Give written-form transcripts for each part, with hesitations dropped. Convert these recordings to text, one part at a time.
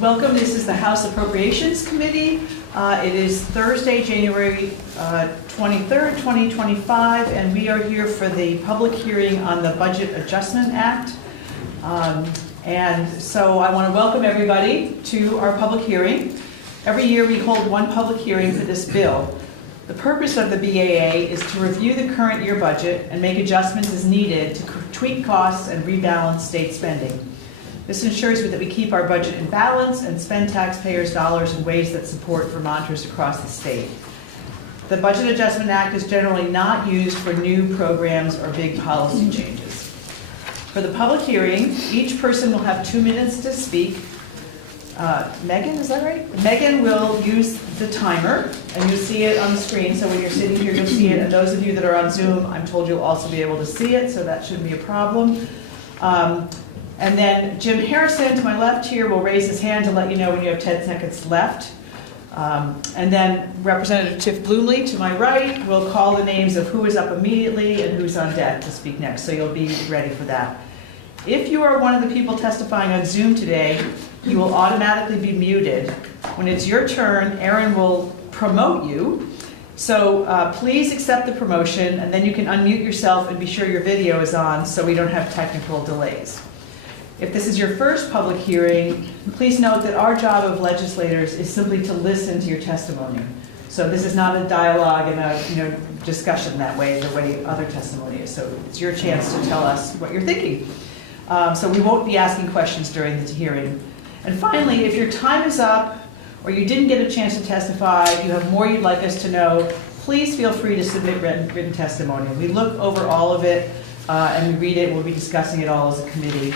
Welcome. This is the House Appropriations Committee. It is Thursday, January 23rd, 2025, and we are here for the public hearing on the Budget Adjustment Act. And so I want to welcome everybody to our public hearing. Every year we hold one public hearing for this bill. The purpose of the BAA is to review the current year budget and make adjustments as needed to tweak costs and rebalance state spending. This ensures that we keep our budget in balance and spend taxpayers' dollars in ways that support Vermonters across the state. The Budget Adjustment Act is generally not used for new programs or big policy changes. For the public hearing, each person will have 2 minutes to speak. Megan, is that right? Megan will use the timer, and you'll see it on the screen. So when you're sitting here, you'll see it. And those of you that are on Zoom, I'm told you'll also be able to see it, so that shouldn't be a problem. And then Jim Harrison, to my left here, will raise his hand to let you know when you have 10 seconds left. And then Representative Tiff Bloomley, to my right, will call the names of who is up immediately and who's on deck to speak next, so you'll be ready for that. If you are one of the people testifying on Zoom today, you will automatically be muted. When it's your turn, Aaron will promote you. So please accept the promotion, and then you can unmute yourself and be sure your video is on so we don't have technical delays. If this is your first public hearing, please note that our job of legislators is simply to listen to your testimony. So this is not a dialogue and a discussion that way, the way other testimony is. So it's your chance to tell us what you're thinking. So we won't be asking questions during the hearing. And finally, if your time is up or you didn't get a chance to testify, you have more you'd like us to know, please feel free to submit written testimony. We look over all of it and we read it. We'll be discussing it all as a committee.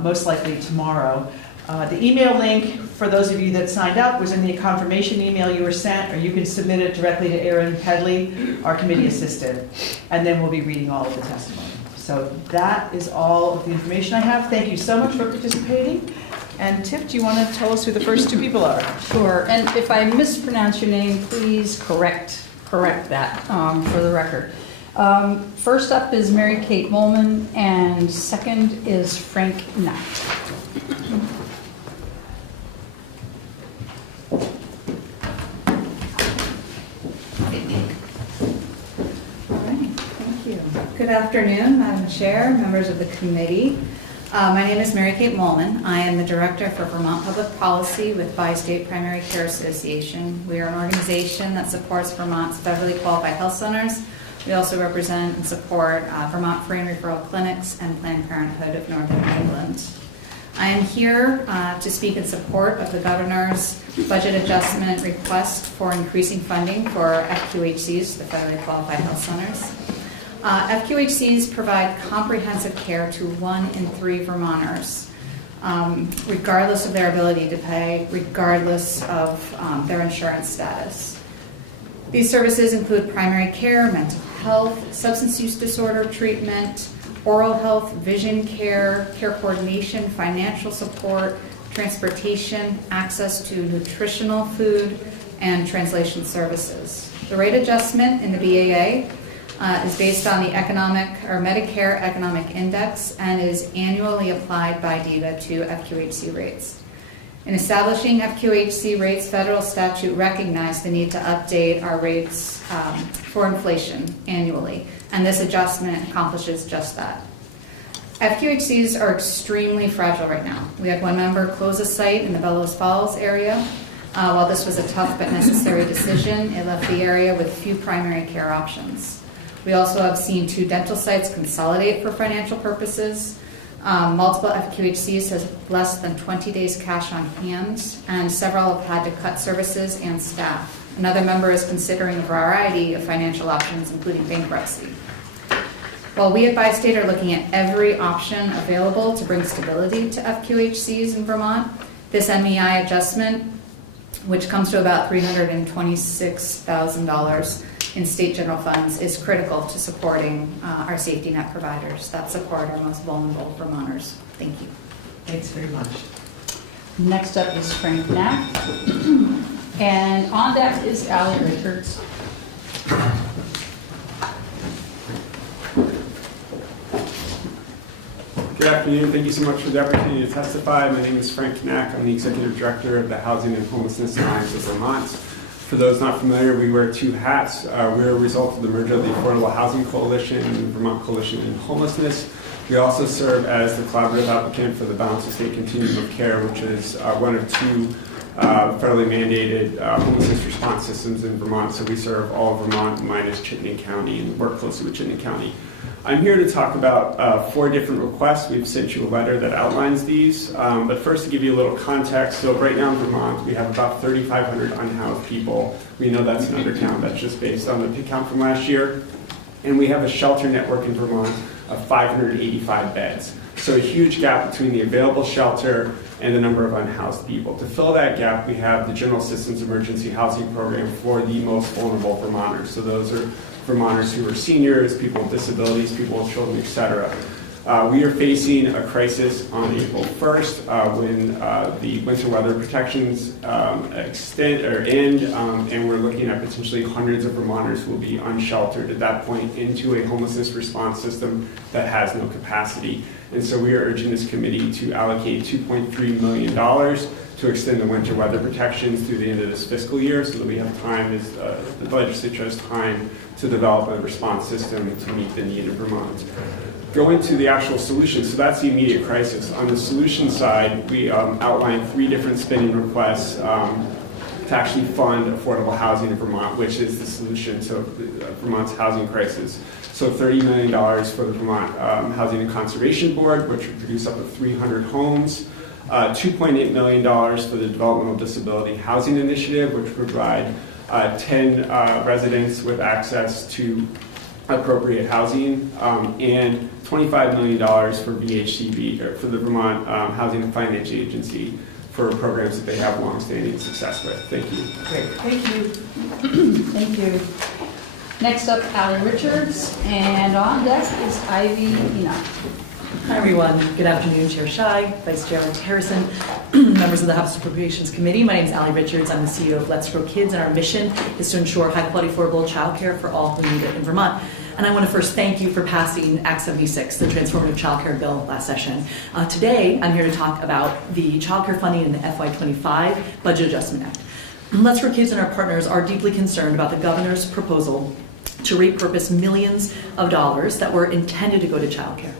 Most likely tomorrow. The email link for those of you that signed up was in the confirmation email you were sent, or you can submit it directly to Aaron Pedley, our committee assistant, and then we'll be reading all of the testimony. So that is all of the information I have. Thank you so much for participating. And Tiff, do you want to tell us who the first two people are? Sure, and if I mispronounce your name, please correct that for the record. First up is Mary Kate Molman, and second is Frank Knapp. All right, thank you. Good afternoon, Madam Chair, members of the committee. My name is Mary Kate Molman. I am the Director for Vermont Public Policy with Bi-State Primary Care Association. We are an organization that supports Vermont's federally qualified health centers. We also represent and support Vermont Free and Referral Clinics and Planned Parenthood of Northern England. I am here to speak in support of the Governor's budget adjustment request for increasing funding for FQHCs, the federally qualified health centers. FQHCs provide comprehensive care to 1 in 3 Vermonters, regardless of their ability to pay, regardless of their insurance status. These services include primary care, mental health, substance use disorder treatment, oral health, vision care, care coordination, financial support, transportation, access to nutritional food, and translation services. The rate adjustment in the BAA is based on the Medicare Economic Index and is annually applied by DEGA to FQHC rates. In establishing FQHC rates, federal statute recognized the need to update our rates for inflation annually, and this adjustment accomplishes just that. FQHCs are extremely fragile right now. We had one member close a site in the Bellows Falls area. While this was a tough but necessary decision, it left the area with few primary care options. We also have seen 2 dental sites consolidate for financial purposes. Multiple FQHCs have less than 20 days cash on hand, and several have had to cut services and staff. Another member is considering a variety of financial options, including bankruptcy. While we at Bi-State are looking at every option available to bring stability to FQHCs in Vermont, this MEI adjustment, which comes to about $326,000 in state general funds, is critical to supporting our safety net providers that support our most vulnerable Vermonters. Thank you. Thanks very much. Next up is Frank Knapp, and on deck is Allie Richards. Good afternoon. Thank you so much for the opportunity to testify. My name is Frank Knack. I'm the Executive Director of the Housing and Homelessness Alliance of Vermont. For those not familiar, we wear two hats. We're a result of the merger of the Affordable Housing Coalition and the Vermont Coalition in Homelessness. We also serve as the collaborative applicant for the Balanced State Continuum of Care, which is one of two federally mandated homelessness response systems in Vermont. So we serve all of Vermont minus Chittenden County and work closely with Chittenden County. I'm here to talk about 4 different requests. We've sent you a letter that outlines these. But first, to give you a little context, so right now in Vermont, we have about 3,500 unhoused people. We know that's an undercount. That's just based on the PIC count from last year. And we have a shelter network in Vermont of 585 beds. So a huge gap between the available shelter and the number of unhoused people. To fill that gap, we have the General Assistance Emergency Housing Program for the most vulnerable Vermonters. So those are Vermonters who are seniors, people with disabilities, people with children, etc. We are facing a crisis on April 1st when the winter weather protections end, and we're looking at potentially hundreds of Vermonters who will be unsheltered at that point into a homelessness response system that has no capacity. And so we are urging this committee to allocate $2.3 million to extend the winter weather protections through the end of this fiscal year so that we have time, as the legislature has time to develop a response system to meet the need of Vermont. Going to the actual solution, so that's the immediate crisis. On the solution side, we outlined 3 different spending requests to actually fund affordable housing in Vermont, which is the solution to Vermont's housing crisis. So $30 million for the Vermont Housing and Conservation Board, which would produce up to 300 homes. $2.8 million for the Developmental Disability Housing Initiative, which would provide 10 residents with access to appropriate housing, and $25 million for VHCB, or for the Vermont Housing and Finance Agency, for programs that they have long-standing success with. Thank you. Great, thank you. Thank you. Next up, Allie Richards, and on deck is Ivy Enoch. Hi, everyone. Good afternoon, Chair Shai, Vice Chair Harrison, members of the House Appropriations Committee. My name is Allie Richards. I'm the CEO of Let's Grow Kids, and our mission is to ensure high-quality, affordable childcare for all who need it in Vermont. And I want to first thank you for passing Act 76, the Transformative Childcare Bill, last session. Today, I'm here to talk about the childcare funding in the FY25 Budget Adjustment Act. Let's Grow Kids and our partners are deeply concerned about the governor's proposal to repurpose millions of dollars that were intended to go to childcare.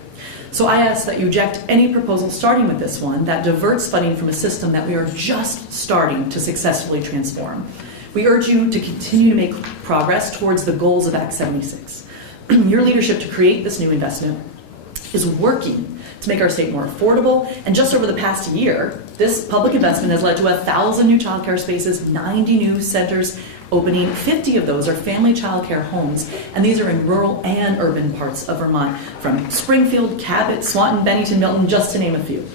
So I ask that you reject any proposal, starting with this one, that diverts funding from a system that we are just starting to successfully transform. We urge you to continue to make progress towards the goals of Act 76. Your leadership to create this new investment is working to make our state more affordable, and just over the past year, this public investment has led to 1,000 new childcare spaces, 90 new centers opening. 50 of those are family childcare homes, and these are in rural and urban parts of Vermont, from Springfield, Cabot, Swanton, Bennington, Milton, just to name a few.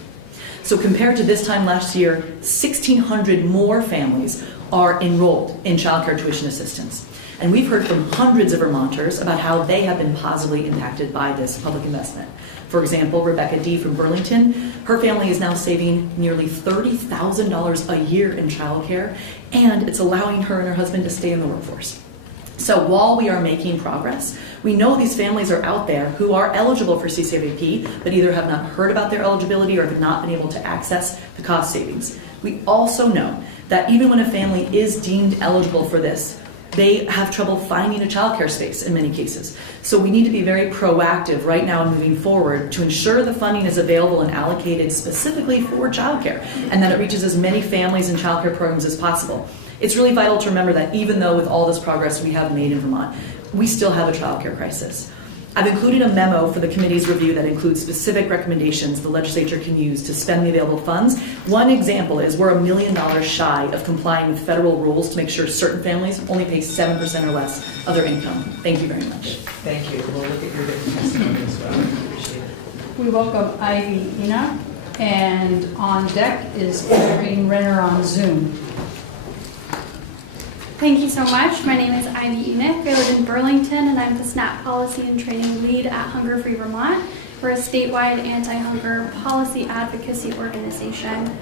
So compared to this time last year, 1,600 more families are enrolled in childcare tuition assistance. And we've heard from hundreds of Vermonters about how they have been positively impacted by this public investment. For example, Rebecca D. from Burlington, her family is now saving nearly $30,000 a year in childcare, and it's allowing her and her husband to stay in the workforce. So while we are making progress, we know these families are out there who are eligible for CCFAP, but either have not heard about their eligibility or have not been able to access the cost savings. We also know that even when a family is deemed eligible for this, they have trouble finding a childcare space in many cases. So we need to be very proactive right now moving forward to ensure the funding is available and allocated specifically for childcare, and that it reaches as many families and childcare programs as possible. It's really vital to remember that even though with all this progress we have made in Vermont, we still have a childcare crisis. I've included a memo for the committee's review that includes specific recommendations the legislature can use to spend the available funds. One example is we're $1 million shy of complying with federal rules to make sure certain families only pay 7% or less of their income. Thank you very much. Thank you. We'll look at your written testimony as well. Appreciate it. We welcome Ivy Enoch, and on deck is Irene Renner on Zoom. Thank you so much. My name is Ivy Enoch. I live in Burlington, and I'm the SNAP Policy and Training Lead at Hunger Free Vermont. We're a statewide anti-hunger policy advocacy organization.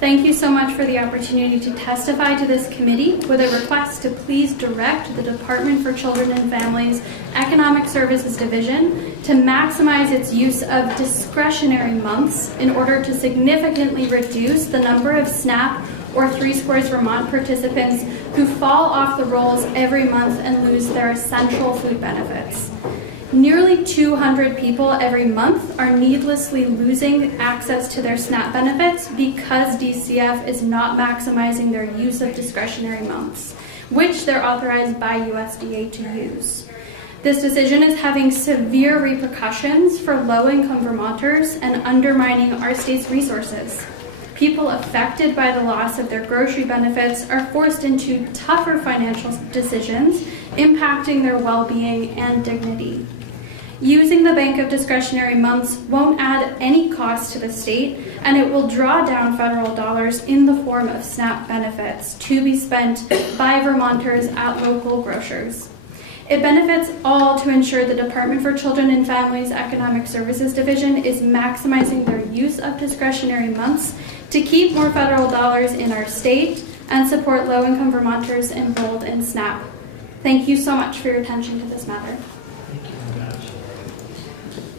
Thank you so much for the opportunity to testify to this committee with a request to please direct the Department for Children and Families Economic Services Division to maximize its use of discretionary months in order to significantly reduce the number of SNAP or 3 Squares Vermont participants who fall off the rolls every month and lose their essential food benefits. Nearly 200 people every month are needlessly losing access to their SNAP benefits because DCF is not maximizing their use of discretionary months, which they're authorized by USDA to use. This decision is having severe repercussions for low-income Vermonters and undermining our state's resources. People affected by the loss of their grocery benefits are forced into tougher financial decisions, impacting their well-being and dignity. Using the Bank of Discretionary Months won't add any cost to the state, and it will draw down federal dollars in the form of SNAP benefits to be spent by Vermonters at local grocers. It benefits all to ensure the Department for Children and Families Economic Services Division is maximizing their use of discretionary months to keep more federal dollars in our state and support low-income Vermonters enrolled in SNAP. Thank you so much for your attention to this matter.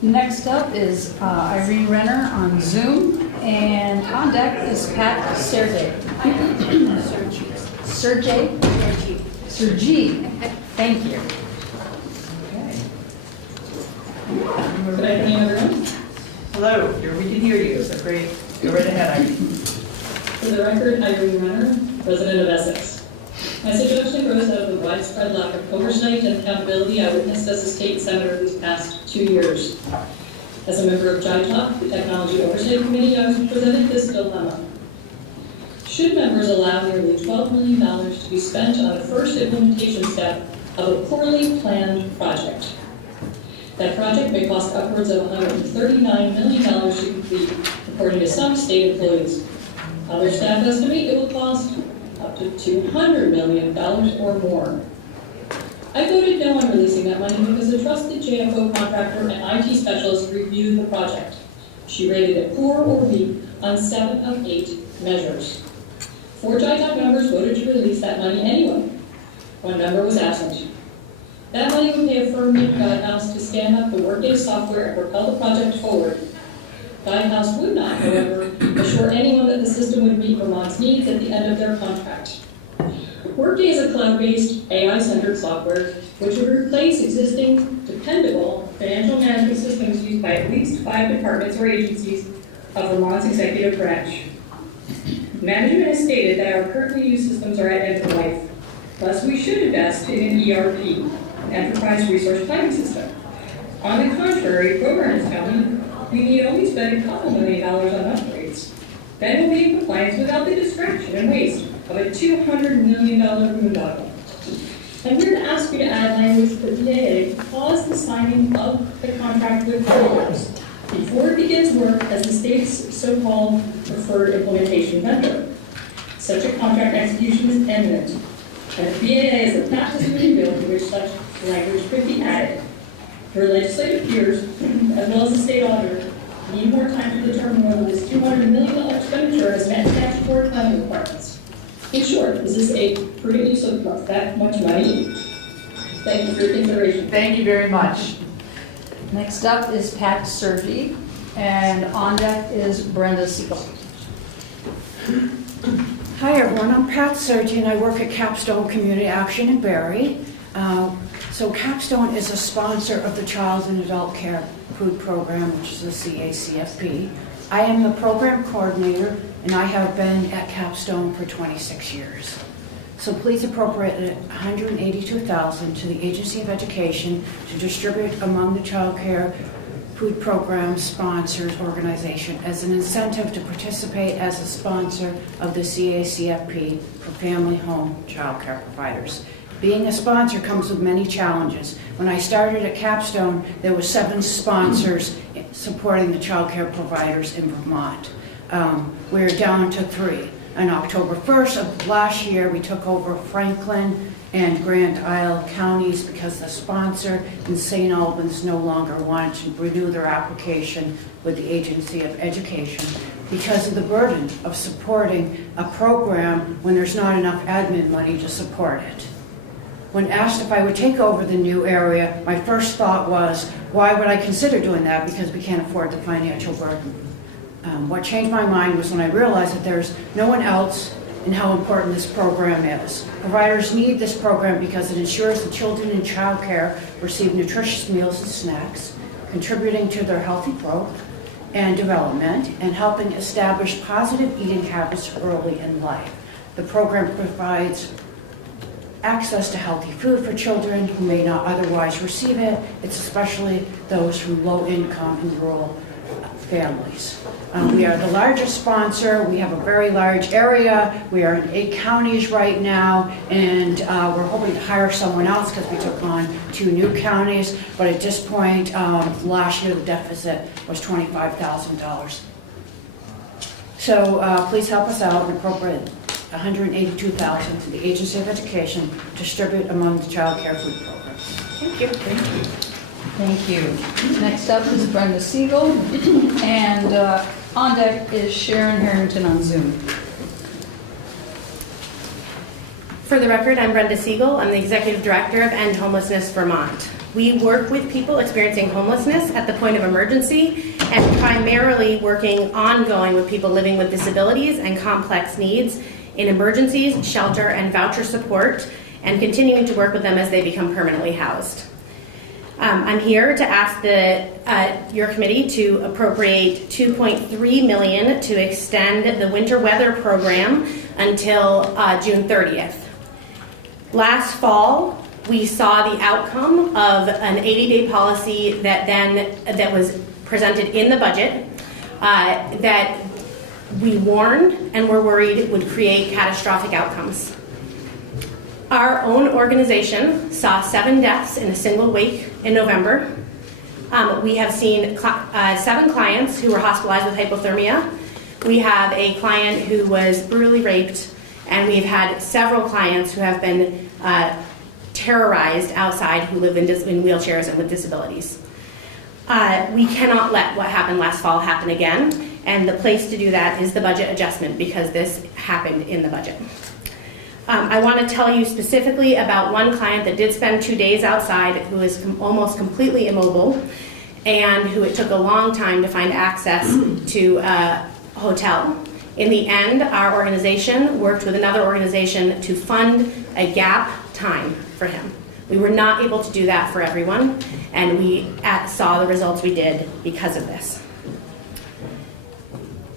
Next up is Irene Renner on Zoom, and on deck is Pat Sergey. Sergey. Thank you. Good afternoon, everyone. Hello, we can hear you, so great. Go right ahead, Irene. For the record, Irene Renner, resident of Essex. My situation grows out of the widespread lack of oversight and accountability I witnessed as a state senator these past 2 years. As a member of JITOC, the Technology Oversight Committee, I was presented this dilemma. Should members allow nearly $12 million to be spent on the first implementation step of a poorly planned project? That project may cost upwards of $139 million to complete, according to some state employees. Other staff estimate it will cost up to $200 million or more. I voted no on releasing that money because a trusted JFO contractor and IT specialist reviewed the project. She rated it poor or weak on 7 of 8 measures. 4 JITOC members voted to release that money anyway. 1 member was absent. That money would pay a firm named Guidehouse to stand up the Workday software and propel the project forward. Guidehouse would not, however, assure anyone that the system would meet Vermont's needs at the end of their contract. Workday is a cloud-based, AI-centered software which would replace existing, dependable financial management systems used by at least 5 departments or agencies of Vermont's executive branch. Management has stated that our currently used systems are at end of life. Thus, we should invest in an ERP, Enterprise Resource Planning System. On the contrary, programs tell me we need only spend a couple $1 million on upgrades. Then we'll be in compliance without the distraction and waste of a $200 million boondoggle. I'm here to ask you to add language to the DAA to pause the signing of the contract with programs before it begins work as the state's so-called preferred implementation vendor. Such a contract execution is imminent, and the BAA is a baptism bill to which such language could be added. Your legislative peers, as well as the state auditor, need more time to determine whether this $200 million expenditure has met statutory planning requirements. In short, is this a prudent use of that much money? Thank you for your consideration. Thank you very much. Next up is Pat Sergey, and on deck is Brenda Siegel. Hi everyone, I'm Pat Sergey and I work at Capstone Community Action in Barrie. So Capstone is a sponsor of the Child and Adult Care Food Program, which is the CACFP. I am the program coordinator and I have been at Capstone for 26 years. So please appropriate $182,000 to the Agency of Education to distribute among the Child Care Food Program Sponsors Organization as an incentive to participate as a sponsor of the CACFP for family home child care providers. Being a sponsor comes with many challenges. When I started at Capstone, there were 7 sponsors supporting the child care providers in Vermont. We're down to 3. On October 1st of last year, we took over Franklin and Grand Isle counties because the sponsor in St. Albans no longer wanted to renew their application with the Agency of Education. because of the burden of supporting a program when there's not enough admin money to support it. When asked if I would take over the new area, my first thought was, why would I consider doing that? Because we can't afford the financial burden. What changed my mind was when I realized that there's no one else and how important this program is. Providers need this program because it ensures the children in childcare receive nutritious meals and snacks, contributing to their healthy growth and development, and helping establish positive eating habits early in life. The program provides access to healthy food for children who may not otherwise receive it. It's especially those from low income and rural families. We are the largest sponsor. We have a very large area. We are in 8 counties right now, and we're hoping to hire someone else because we took on 2 new counties. But at this point, last year the deficit was $25,000. So please help us out and appropriate $182,000 to the Agency of Education to distribute among the child care food program. Thank you. Thank you. Next up is Brenda Siegel, and on deck is Sharon Harrington on Zoom. For the record, I'm Brenda Siegel. I'm the Executive Director of End Homelessness Vermont. We work with people experiencing homelessness at the point of emergency and primarily working ongoing with people living with disabilities and complex needs in emergencies, shelter, and voucher support, and continuing to work with them as they become permanently housed. I'm here to ask your committee to appropriate $2.3 million to extend the winter weather program until June 30th. Last fall, we saw the outcome of an 80-day policy that was presented in the budget that we warned and were worried would create catastrophic outcomes. Our own organization saw 7 deaths in a single week in November. We have seen 7 clients who were hospitalized with hypothermia. We have a client who was brutally raped, and we've had several clients who have been terrorized outside who live in wheelchairs and with disabilities. We cannot let what happened last fall happen again, and the place to do that is the budget adjustment because this happened in the budget. I want to tell you specifically about one client that did spend 2 days outside who is almost completely immobile and who it took a long time to find access to a hotel. In the end, our organization worked with another organization to fund a gap time for him. We were not able to do that for everyone, and we saw the results we did because of this.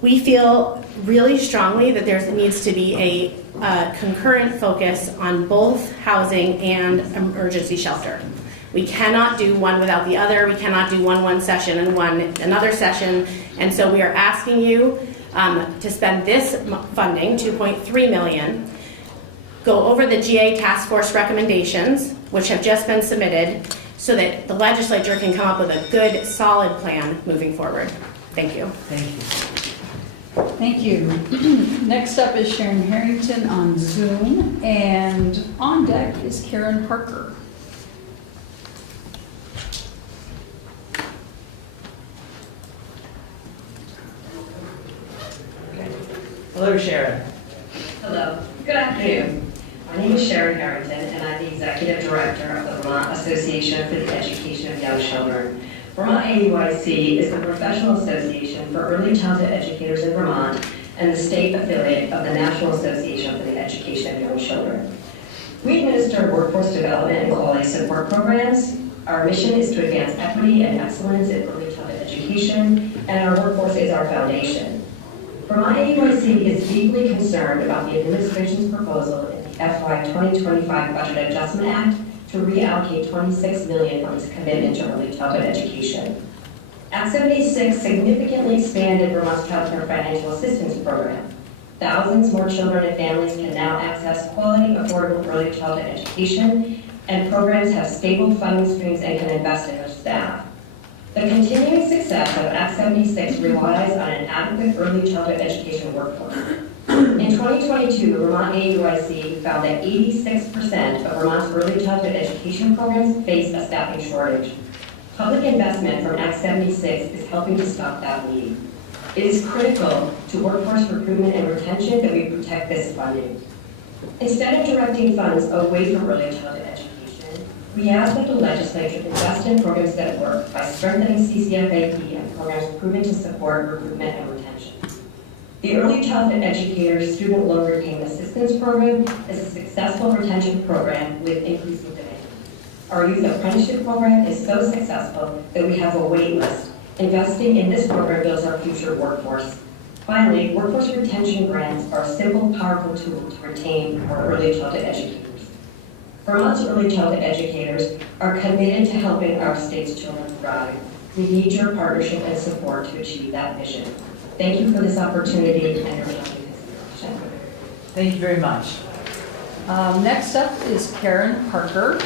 We feel really strongly that there needs to be a concurrent focus on both housing and emergency shelter. We cannot do one without the other. We cannot do one session and one another session. And so we are asking you to spend this funding, $2.3 million, go over the GA task force recommendations, which have just been submitted, so that the legislature can come up with a good, solid plan moving forward. Thank you. Thank you. Thank you. Next up is Sharon Harrington on Zoom, and on deck is Karen Parker. Hello, Sharon. Hello. Good afternoon. My name is Sharon Harrington, and I'm the Executive Director of the Vermont Association for the Education of Young Children. Vermont AUIC is the professional association for early childhood educators in Vermont and the state affiliate of the National Association for the Education of Young Children. We administer workforce development and quality support programs. Our mission is to advance equity and excellence in early childhood education, and our workforce is our foundation. Vermont AUIC is deeply concerned about the administration's proposal in the FY 2025 Budget Adjustment Act to reallocate $26 million from its commitment to early childhood education. Act 76 significantly expanded Vermont's Child Care Financial Assistance Program. Thousands more children and families can now access quality, affordable early childhood education, and programs have stable funding streams and can invest in their staff. The continuing success of Act 76 relies on an adequate early childhood education workforce. In 2022, Vermont AUIC found that 86% of Vermont's early childhood education programs face a staffing shortage. Public investment from Act 76 is helping to stop that need. It is critical to workforce recruitment and retention that we protect this funding. Instead of directing funds away from early childhood education, we ask that the legislature invest in programs that work by strengthening CCFAP and programs proven to support recruitment and retention. The Early Childhood Educators Student Loan Repayment Assistance Program is a successful retention program with increasing demand. Our Youth Apprenticeship Program is so successful that we have a wait list. Investing in this program builds our future workforce. Finally, workforce retention grants are a simple, powerful tool to retain our early childhood educators. Vermont's early childhood educators are committed to helping our state's children thrive. We need your partnership and support to achieve that mission. Thank you for this opportunity and your time and consideration. Thank you very much. Next up is Karen Parker,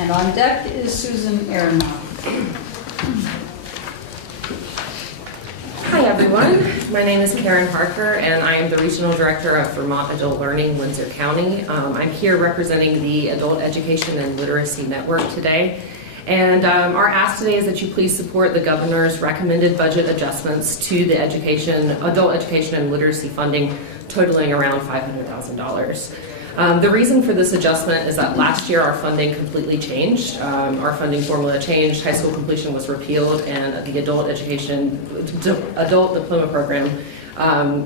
and on deck is Susan Aronoff. Hi everyone, my name is Karen Parker and I am the Regional Director of Vermont Adult Learning, Windsor County. I'm here representing the Adult Education and Literacy Network today. And our ask today is that you please support the Governor's recommended budget adjustments to the adult education and literacy funding totaling around $500,000. The reason for this adjustment is that last year our funding completely changed. Our funding formula changed, high school completion was repealed, and the adult diploma program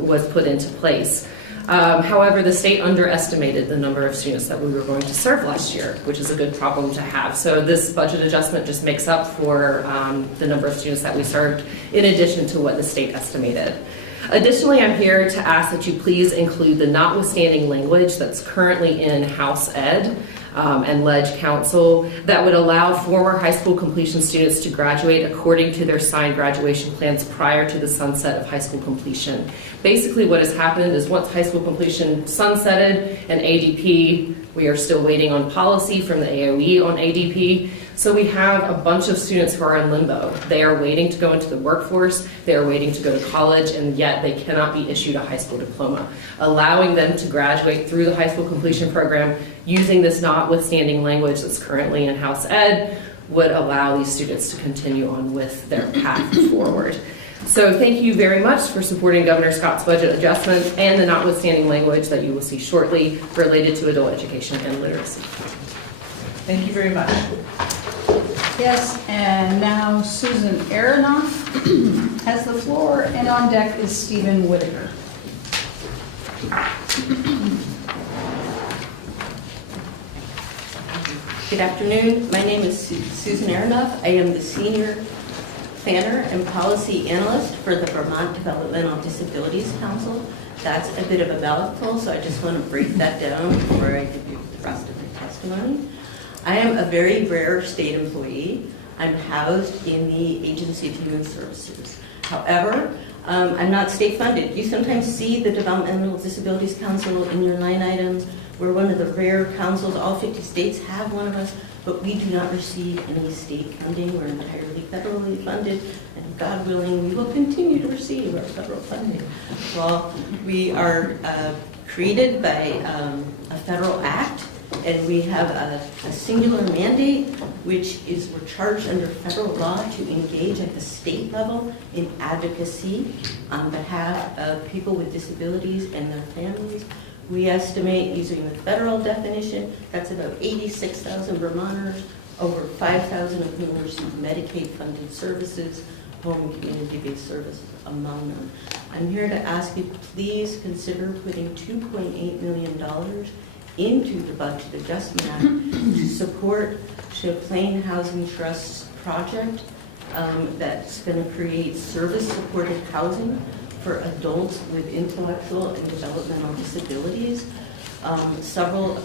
was put into place. However, the state underestimated the number of students that we were going to serve last year, which is a good problem to have. So this budget adjustment just makes up for the number of students that we served in addition to what the state estimated. Additionally, I'm here to ask that you please include the notwithstanding language that's currently in House Ed and Ledge Council that would allow former high school completion students to graduate according to their signed graduation plans prior to the sunset of high school completion. Basically what has happened is once high school completion sunsetted and ADP, we are still waiting on policy from the AOE on ADP. So we have a bunch of students who are in limbo. They are waiting to go into the workforce, they are waiting to go to college, and yet they cannot be issued a high school diploma. Allowing them to graduate through the high school completion program using this notwithstanding language that's currently in House Ed would allow these students to continue on with their path forward. So thank you very much for supporting Governor Scott's budget adjustment and the notwithstanding language that you will see shortly related to adult education and literacy. Thank you very much. Yes, and now Susan Aronoff has the floor, and on deck is Stephen Whitaker. Good afternoon. My name is Susan Aronoff. I am the Senior Planner and Policy Analyst for the Vermont Developmental Disabilities Council. That's a bit of a mouthful, so I just want to break that down before I give you the rest of the testimony. I am a very rare state employee. I'm housed in the Agency of Human Services. However, I'm not state funded. You sometimes see the Developmental Disabilities Council in your line items. We're one of the rare councils. All 50 states have one of us, but we do not receive any state funding. We're entirely federally funded, and God willing, we will continue to receive our federal funding. Well, we are created by a federal act, and we have a singular mandate, which is we're charged under federal law to engage at the state level in advocacy on behalf of people with disabilities and their families. We estimate, using the federal definition, that's about 86,000 Vermonters, over 5,000 of whom receive Medicaid-funded services, home and community-based services among them. I'm here to ask you to please consider putting $2.8 million into the Budget Adjustment Act to support Champlain Housing Trust's project that's going to create service-supported housing for adults with intellectual and developmental disabilities. A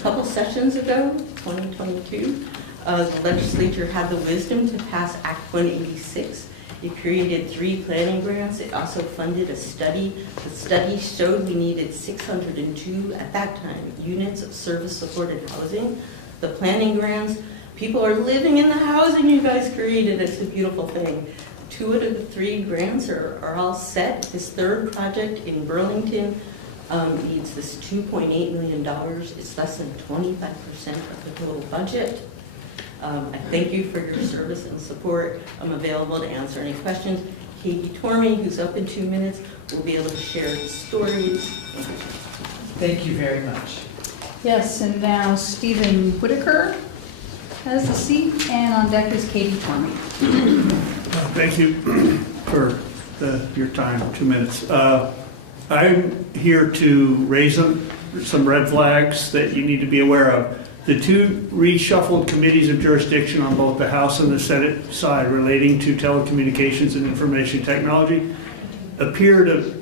couple sessions ago, 2022, the legislature had the wisdom to pass Act 186. It created 3 planning grants. It also funded a study. The study showed we needed 602, at that time, units of service-supported housing. The planning grants, people are living in the housing you guys created. It's a beautiful thing. 2 out of the 3 grants are all set. This third project in Burlington needs this $2.8 million. It's less than 25% of the total budget. I thank you for your service and support. I'm available to answer any questions. Katie Tormey, who's up in 2 minutes, will be able to share stories. Thank you very much. Yes, and now Stephen Whitaker has the seat, and on deck is Katie Tormey. Thank you for your time, 2 minutes. I'm here to raise some red flags that you need to be aware of. The two reshuffled committees of jurisdiction on both the House and the Senate side relating to telecommunications and information technology appear to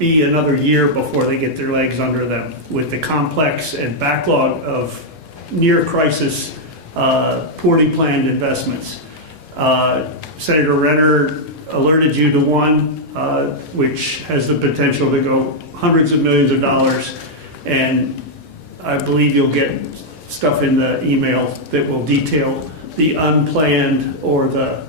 be another year before they get their legs under them with the complex and backlog of near crisis, poorly planned investments. Senator Renner alerted you to one which has the potential to go hundreds of millions of dollars, and I believe you'll get stuff in the email that will detail the unplanned or the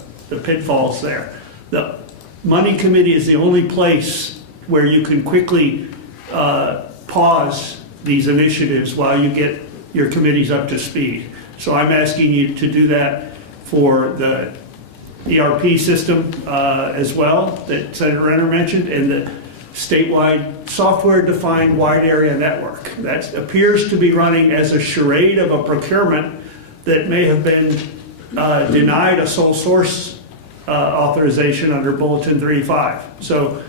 pitfalls there. The Money Committee is the only place where you can quickly pause these initiatives while you get your committees up to speed. So I'm asking you to do that for the ERP system as well that Senator Renner mentioned, and the statewide software-defined wide area network. That appears to be running as a charade of a procurement that may have been denied a sole source authorization under Bulletin 385. So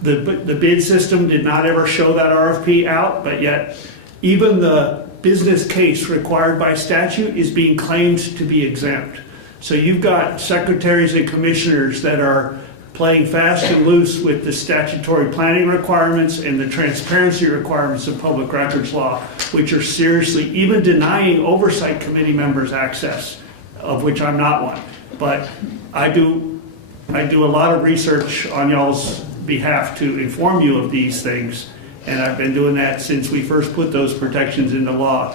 the bid system did not ever show that RFP out, but yet even the business case required by statute is being claimed to be exempt. So you've got secretaries and commissioners that are playing fast and loose with the statutory planning requirements and the transparency requirements of public records law, which are seriously even denying oversight committee members access, of which I'm not one. But I do a lot of research on y'all's behalf to inform you of these things, and I've been doing that since we first put those protections into law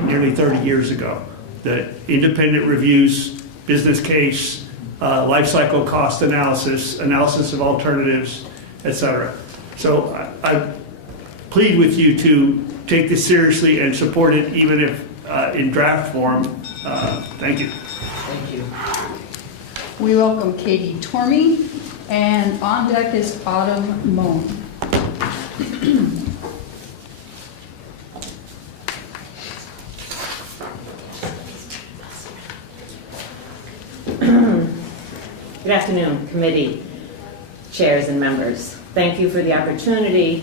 nearly 30 years ago. The independent reviews, business case, life cycle cost analysis of alternatives, etc. So I plead with you to take this seriously and support it, even if in draft form. Thank you. Thank you. We welcome Katie Tormey, and on deck is Autumn Moan. Good afternoon, committee, chairs, and members. Thank you for the opportunity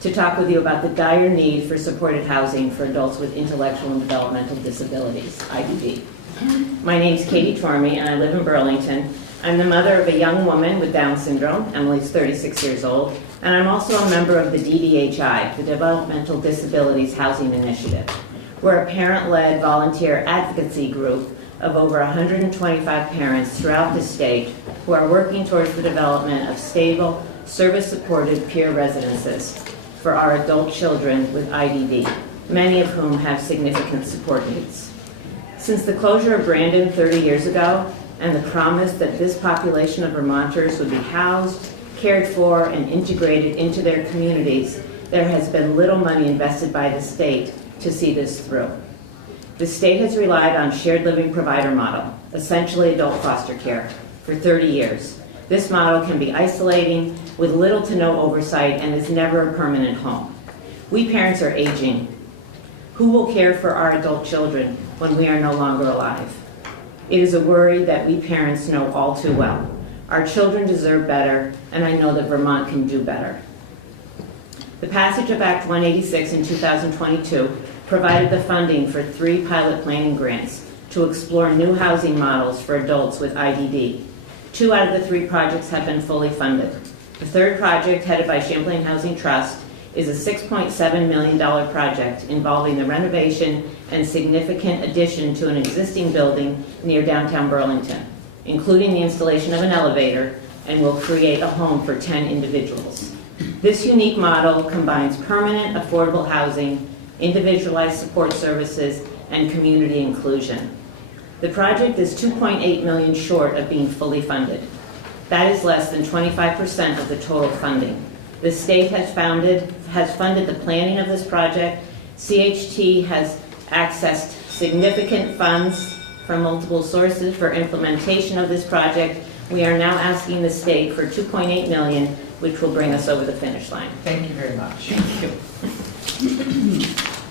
to talk with you about the dire need for supported housing for adults with intellectual and developmental disabilities, IDD. My name is Katie Tormey, and I live in Burlington. I'm the mother of a young woman with Down syndrome. Emily's 36 years old, and I'm also a member of the DDHI, the Developmental Disabilities Housing Initiative. We're a parent-led volunteer advocacy group of over 125 parents throughout the state who are working towards the development of stable, service-supported peer residences for our adult children with IDD, many of whom have significant support needs. Since the closure of Brandon 30 years ago, and the promise that this population of Vermonters would be housed, cared for, and integrated into their communities, there has been little money invested by the state to see this through. The state has relied on shared living provider model, essentially adult foster care, for 30 years. This model can be isolating, with little to no oversight, and is never a permanent home. We parents are aging. Who will care for our adult children when we are no longer alive? It is a worry that we parents know all too well. Our children deserve better, and I know that Vermont can do better. The passage of Act 186 in 2022 provided the funding for 3 pilot planning grants to explore new housing models for adults with IDD. 2 out of the 3 projects have been fully funded. The 3rd project, headed by Champlain Housing Trust, is a $6.7 million project involving the renovation and significant addition to an existing building near downtown Burlington, including the installation of an elevator, and will create a home for 10 individuals. This unique model combines permanent, affordable housing, individualized support services, and community inclusion. The project is $2.8 million short of being fully funded. That is less than 25% of the total funding. The state has funded the planning of this project. CHT has accessed significant funds from multiple sources for implementation of this project. We are now asking the state for $2.8 million, which will bring us over the finish line. Thank you very much. Thank you.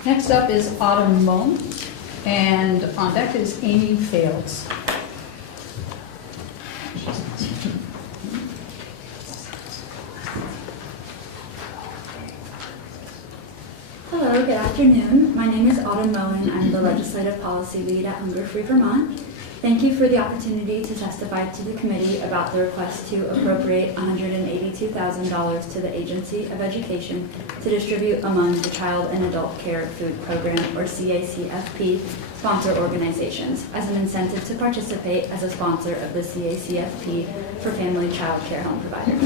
Next up is Autumn Moen, and on deck is Amy Fales. Hello, good afternoon. My name is Autumn Moen. I'm the Legislative Policy Lead at Hunger Free Vermont. Thank you for the opportunity to testify to the committee about the request to appropriate $182,000 to the Agency of Education to distribute among the Child and Adult Care Food Program, or CACFP, sponsor organizations as an incentive to participate as a sponsor of the CACFP for family child care home providers.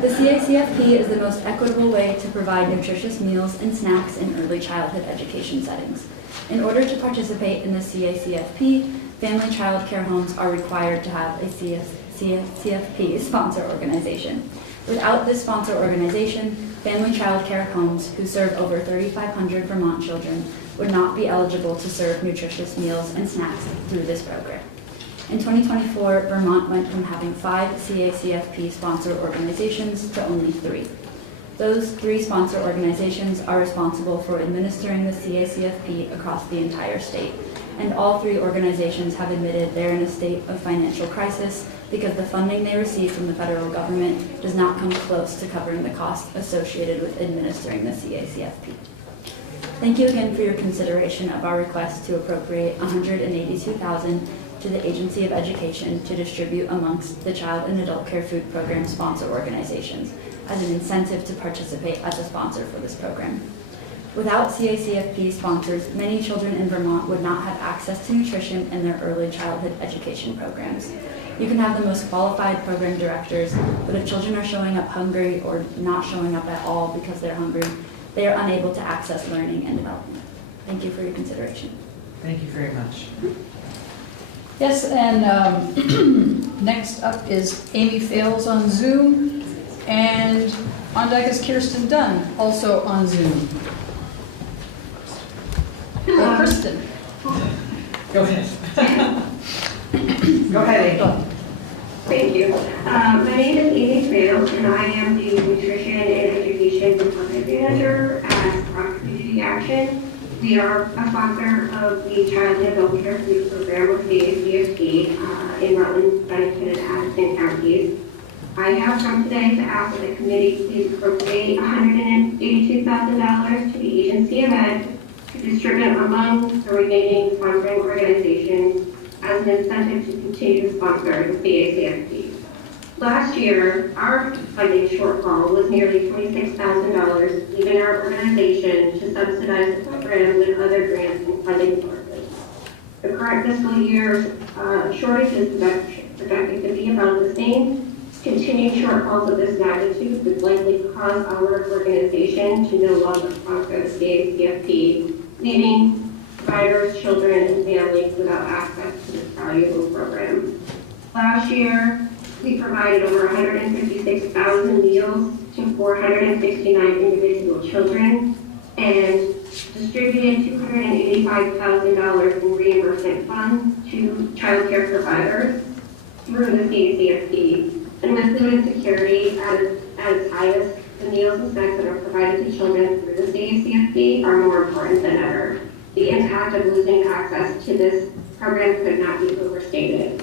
The CACFP is the most equitable way to provide nutritious meals and snacks in early childhood education settings. In order to participate in the CACFP, family child care homes are required to have a CACFP sponsor organization. Without this sponsor organization, family child care homes who serve over 3,500 Vermont children would not be eligible to serve nutritious meals and snacks through this program. In 2024, Vermont went from having 5 CACFP sponsor organizations to only 3. Those 3 sponsor organizations are responsible for administering the CACFP across the entire state. And all 3 organizations have admitted they're in a state of financial crisis because the funding they receive from the federal government does not come close to covering the costs associated with administering the CACFP. Thank you again for your consideration of our request to appropriate $182,000 to the Agency of Education to distribute amongst the Child and Adult Care Food Program sponsor organizations as an incentive to participate as a sponsor for this program. Without CACFP sponsors, many children in Vermont would not have access to nutrition in their early childhood education programs. You can have the most qualified program directors, but if children are showing up hungry or not showing up at all because they're hungry, they are unable to access learning and development. Thank you for your consideration. Thank you very much. Yes, and next up is Amy Fales on Zoom, and on deck is Kirsten Dunn, also on Zoom. Or Kristen. Go ahead. Go ahead, Amy. Thank you. My name is Amy Fales, and I am the Nutrition and Education Department Manager at Rock Community Action. We are a sponsor of the Child and Adult Care Food Program, or CACFP, in Rutland, Bennington, and Addison counties. I have come today to ask that the committee please appropriate $182,000 to the Agency of Ed to distribute among the remaining sponsoring organizations as an incentive to continue to sponsor the CACFP. Last year, our funding shortfall was nearly $26,000, leaving our organization to subsidize the program with other grants and funding sources. The current fiscal year shortage is projected to be about the same. Continued shortfalls of this magnitude would likely cause our organization to no longer sponsor the CACFP, leaving providers, children, and families without access to this valuable program. Last year, we provided over 156,000 meals to 469 individual children and distributed $285,000 in reimbursement funds to child care providers through the CACFP. And with food insecurity at its highest, the meals and snacks that are provided to children through the CACFP are more important than ever. The impact of losing access to this program could not be overstated.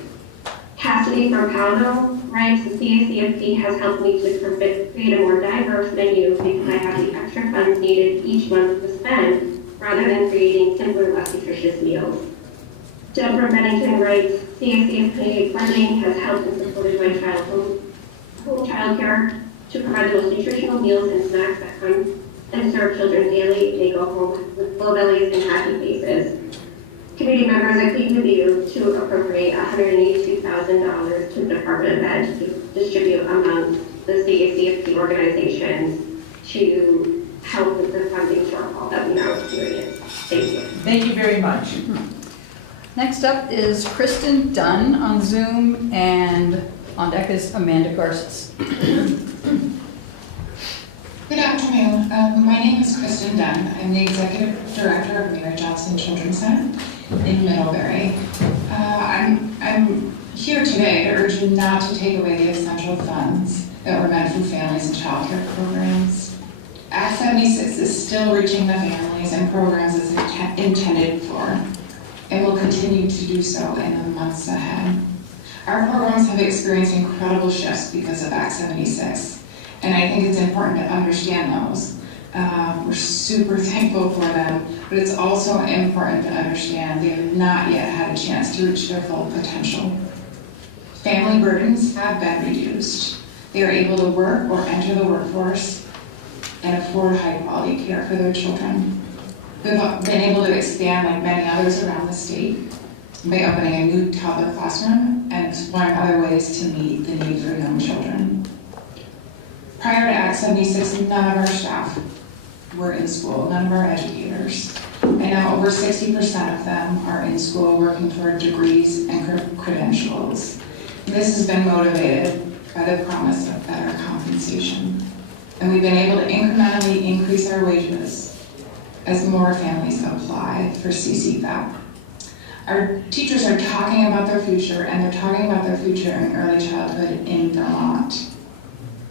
Cassidy from Powell writes, the CACFP has helped me to create a more diverse menu because I have the extra funds needed each month to spend rather than creating simpler, less nutritious meals. Deborah Bennington writes, CACFP funding has helped and supported my home child care to provide the most nutritional meals and snacks that come and serve children daily. They go home with full bellies and happy faces. Committee members, I plead with you to appropriate $182,000 to the Department of Ed to distribute among the CACFP organizations to help with the funding shortfall that we now experience. Thank you. Thank you very much. Next up is Kristen Dunn on Zoom, and on deck is Amanda Garces. Good afternoon. My name is Kristen Dunn. I'm the Executive Director of Mayor Johnson Children's Center. in Middlebury. I'm here today to urge you not to take away the essential funds that were meant for families and child care programs. Act 76 is still reaching the families and programs as intended for, and will continue to do so in the months ahead. Our programs have experienced incredible shifts because of Act 76, and I think it's important to understand those. We're super thankful for them, but it's also important to understand they have not yet had a chance to reach their full potential. Family burdens have been reduced. They are able to work or enter the workforce and afford high quality care for their children. We've been able to expand, like many others around the state, by opening a new toddler classroom and exploring other ways to meet the needs of young children. Prior to Act 76, none of our staff were in school, none of our educators. And now over 60% of them are in school working toward degrees and credentials. This has been motivated by the promise of better compensation. And we've been able to incrementally increase our wages as more families apply for CCFAP. Our teachers are talking about their future, and they're talking about their future in early childhood in Vermont.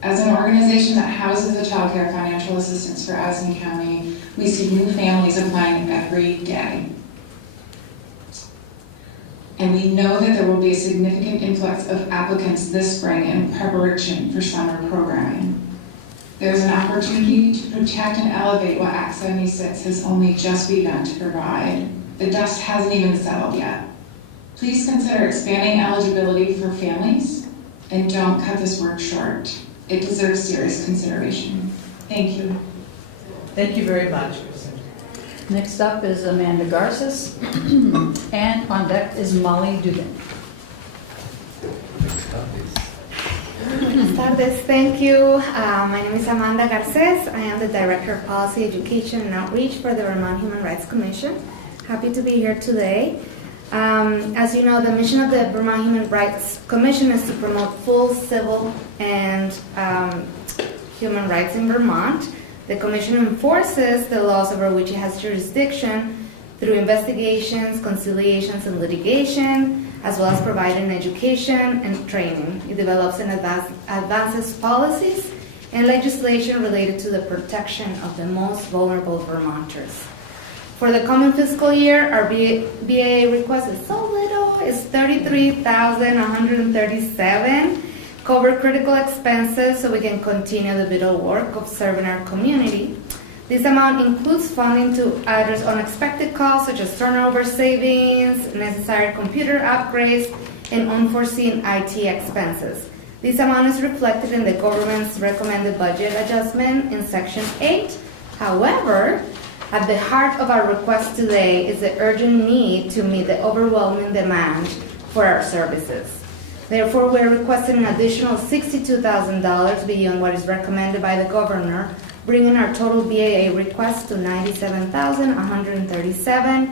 As an organization that houses the Child Care Financial Assistance for Addison County, we see new families applying every day. And we know that there will be a significant influx of applicants this spring in preparation for summer programming. There's an opportunity to protect and elevate what Act 76 has only just begun to provide. The dust hasn't even settled yet. Please consider expanding eligibility for families, and don't cut this work short. It deserves serious consideration. Thank you. Thank you very much. Next up is Amanda Garces, and on deck is Molly Dugan. Buenas tardes, thank you. My name is Amanda Garces. I am the Director of Policy, Education, and Outreach for the Vermont Human Rights Commission. Happy to be here today. As you know, the mission of the Vermont Human Rights Commission is to promote full civil and human rights in Vermont. The Commission enforces the laws over which it has jurisdiction through investigations, conciliations, and litigation, as well as providing education and training. It develops and advances policies and legislation related to the protection of the most vulnerable Vermonters. For the coming fiscal year, our BAA request is so little, it's $33,137, cover critical expenses so we can continue the vital work of serving our community. This amount includes funding to address unexpected costs such as turnover savings, necessary computer upgrades, and unforeseen IT expenses. This amount is reflected in the government's recommended budget adjustment in Section 8. However, at the heart of our request today is the urgent need to meet the overwhelming demand for our services. Therefore, we are requesting an additional $62,000 beyond what is recommended by the governor, bringing our total BAA request to $97,137.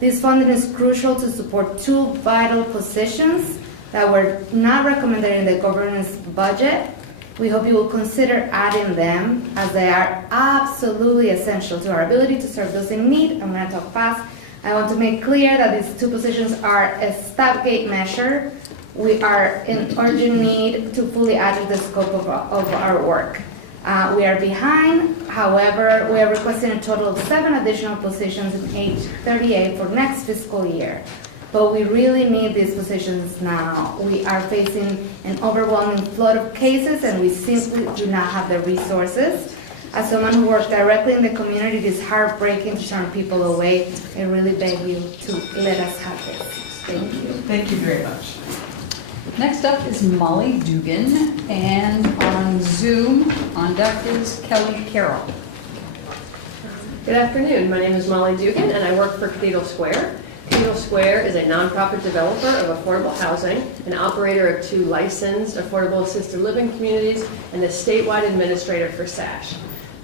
This funding is crucial to support two vital positions that were not recommended in the government's budget. We hope you will consider adding them, as they are absolutely essential to our ability to serve those in need. I'm going to talk fast. I want to make clear that these two positions are a stopgate measure. We are in urgent need to fully address the scope of our work. We are behind. However, we are requesting a total of 7 additional positions in H38 for next fiscal year. But we really need these positions now. We are facing an overwhelming flood of cases, and we simply do not have the resources. As someone who works directly in the community, it is heartbreaking to turn people away. I really beg you to let us have this. Thank you. Thank you very much. Next up is Molly Dugan, and on Zoom, on deck is Kelly Carroll. Good afternoon. My name is Molly Dugan, and I work for Cathedral Square. Cathedral Square is a nonprofit developer of affordable housing, an operator of 2 licensed affordable assisted living communities, and the statewide administrator for SASH.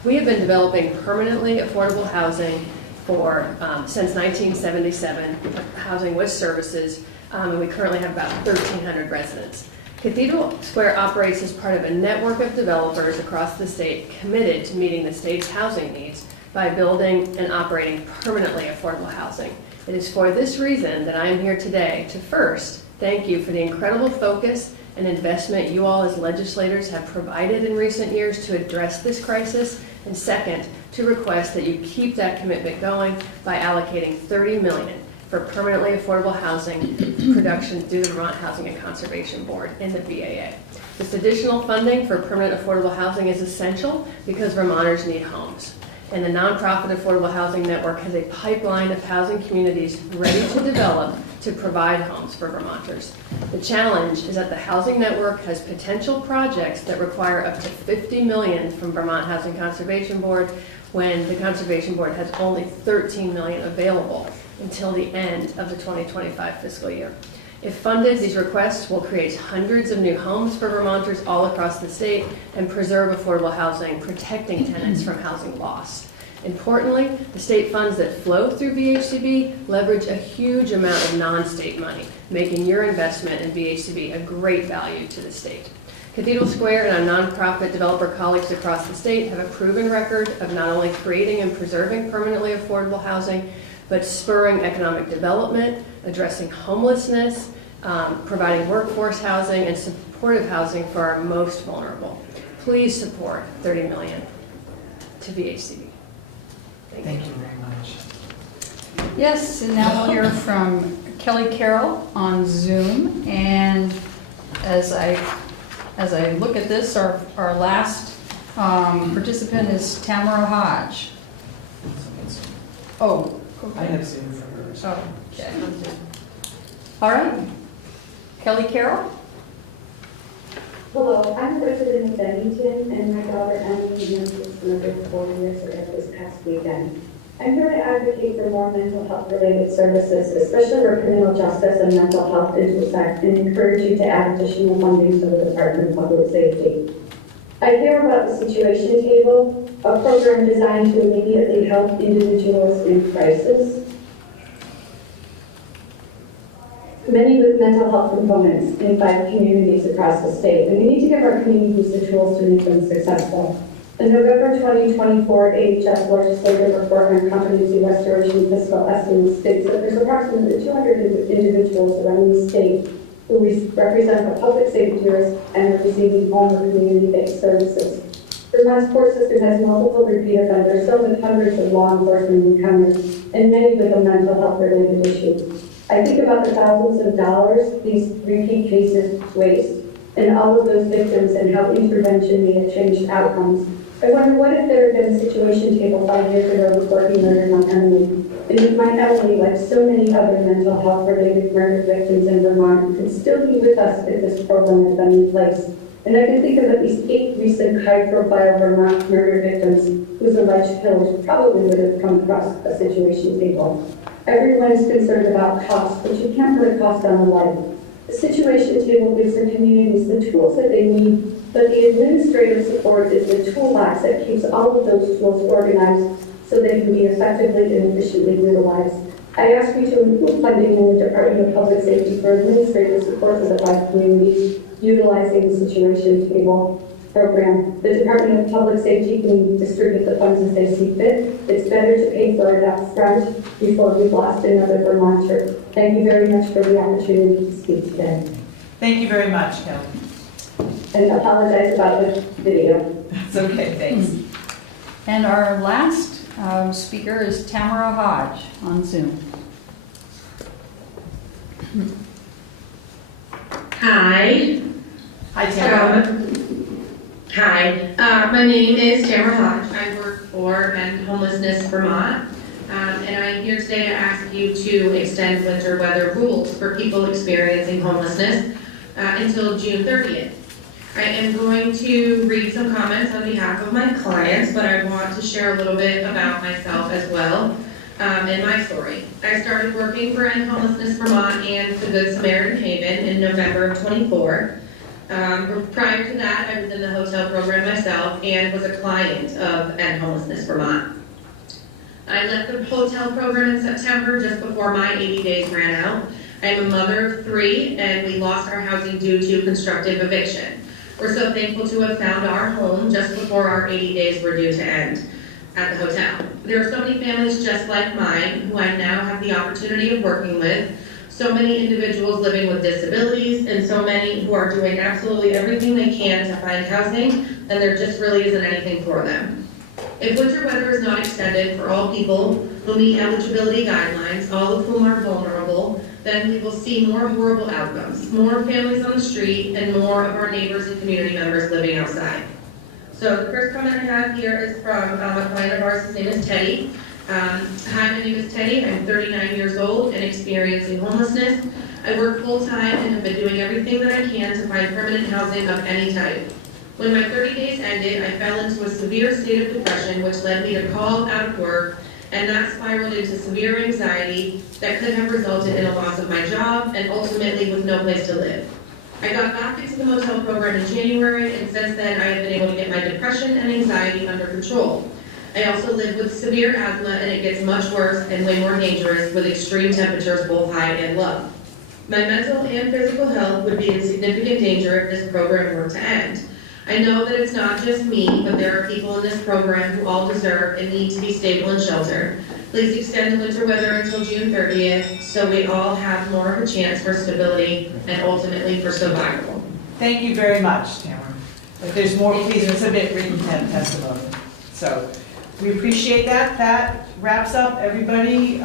We have been developing permanently affordable housing for since 1977, housing with services, and we currently have about 1,300 residents. Cathedral Square operates as part of a network of developers across the state committed to meeting the state's housing needs by building and operating permanently affordable housing. It is for this reason that I am here today to first thank you for the incredible focus and investment you all as legislators have provided in recent years to address this crisis, and second, to request that you keep that commitment going by allocating $30 million for permanently affordable housing production through the Vermont Housing and Conservation Board in the VAA. This additional funding for permanent affordable housing is essential because Vermonters need homes. And the nonprofit Affordable Housing Network has a pipeline of housing communities ready to develop to provide homes for Vermonters. The challenge is that the Housing Network has potential projects that require up to $50 million from Vermont Housing Conservation Board when the Conservation Board has only $13 million available until the end of the 2025 fiscal year. If funded, these requests will create hundreds of new homes for Vermonters all across the state and preserve affordable housing, protecting tenants from housing loss. Importantly, the state funds that flow through VHCB leverage a huge amount of non-state money, making your investment in VHCB a great value to the state. Cathedral Square and our nonprofit developer colleagues across the state have a proven record of not only creating and preserving permanently affordable housing, but spurring economic development, addressing homelessness, providing workforce housing, and supportive housing for our most vulnerable. Please support $30 million to VHCB. Thank you very much. Yes, and now we'll hear from Kelly Carroll on Zoom. And as I look at this, our last participant is Tamara Hodge. Oh, okay. I have Zoom for hers. Oh, okay. All right. Kelly Carroll? Hello, I'm a resident of Bennington, and my daughter Emily just celebrated 4 years ago this past weekend. I'm here to advocate for more mental health related services, especially where criminal justice and mental health intersect, and encourage you to add additional funding to the Department of Public Safety. I hear about the Situation Table, a program designed to immediately help individuals in crisis. Many with mental health components in 5 communities across the state, and we need to give our communities the tools to make them successful. The November 2024 AHS Legislative Report on Competency Restoration Fiscal Estimates states that there's approximately 200 individuals around the state who represent the public safety risk and are receiving home or community-based services. Vermont's court system has multiple repeat offenders, some with hundreds of law enforcement encounters, and many with a mental health-related issue. I think about the thousands of dollars these repeat cases waste, and all of those victims and how intervention may have changed outcomes. I wonder, what if there had been a Situation Table 5 years ago with Courtney murder on Emily, and if my Emily, like so many other mental health-related murder victims in Vermont, could still be with us if this program had been in place. And I can think of at least 8 recent high-profile Vermont murder victims whose alleged killers probably would have come across a Situation Table. Everyone is concerned about cost, but you can't put a cost on a life. The Situation Table gives the communities the tools that they need, but the administrative support is the toolbox that keeps all of those tools organized so they can be effectively and efficiently utilized. I ask you to include funding in the Department of Public Safety for administrative support for the 5 communities utilizing the Situation Table program. The Department of Public Safety can distribute the funds as they see fit. It's better to pay for it up front before we've lost another Vermonter. Thank you very much for the opportunity to speak today. Thank you very much, Kelly. And apologize about the video. That's okay, thanks. And our last speaker is Tamara Hodge on Zoom. Hi. Hi, Tamara. Hi. My name is Tamara Hodge. I work for End Homelessness Vermont. And I'm here today to ask you to extend winter weather rules for people experiencing homelessness until June 30th. I am going to read some comments on behalf of my clients, but I want to share a little bit about myself as well and my story. I started working for End Homelessness Vermont and the Good Samaritan Haven in November of 24. Prior to that, I was in the hotel program myself and was a client of End Homelessness Vermont. I left the hotel program in September just before my 80 days ran out. I am a mother of 3, and we lost our housing due to constructive eviction. We're so thankful to have found our home just before our 80 days were due to end. at the hotel. There are so many families just like mine who I now have the opportunity of working with, so many individuals living with disabilities, and so many who are doing absolutely everything they can to find housing, and there just really isn't anything for them. If winter weather is not extended for all people who meet eligibility guidelines, all of whom are vulnerable, then we will see more horrible outcomes, more families on the street, and more of our neighbors and community members living outside. So the first comment I have here is from a client of ours. His name is Teddy. Hi, my name is Teddy. I'm 39 years old and experiencing homelessness. I work full-time and have been doing everything that I can to find permanent housing of any type. When my 30 days ended, I fell into a severe state of depression, which led me to call out of work, and that spiraled into severe anxiety that could have resulted in a loss of my job and ultimately with no place to live. I got back into the motel program in January, and since then I have been able to get my depression and anxiety under control. I also live with severe asthma, and it gets much worse and way more dangerous with extreme temperatures both high and low. My mental and physical health would be in significant danger if this program were to end. I know that it's not just me, but there are people in this program who all deserve and need to be stable and sheltered. Please extend the winter weather until June 30th so we all have more of a chance for stability and ultimately for survival. Thank you very much, Tamara. If there's more, please submit written testimony. So we appreciate that. That wraps up everybody.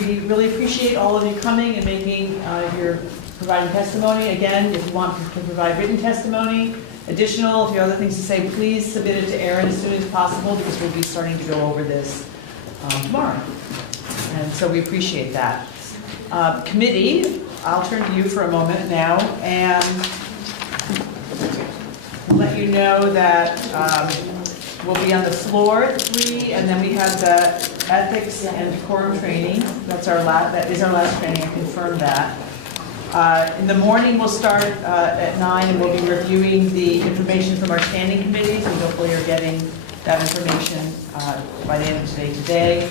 We really appreciate all of you coming and making your providing testimony. Again, if you want to provide written testimony, additional, if you have other things to say, please submit it to Erin as soon as possible because we'll be starting to go over this tomorrow. And so we appreciate that. Committee, I'll turn to you for a moment now and let you know that we'll be on the floor at 3, and then we have the ethics and decorum training. That is our last training, I confirm that. In the morning, we'll start at 9, and we'll be reviewing the information from our standing committees, and hopefully you're getting that information by the end of today.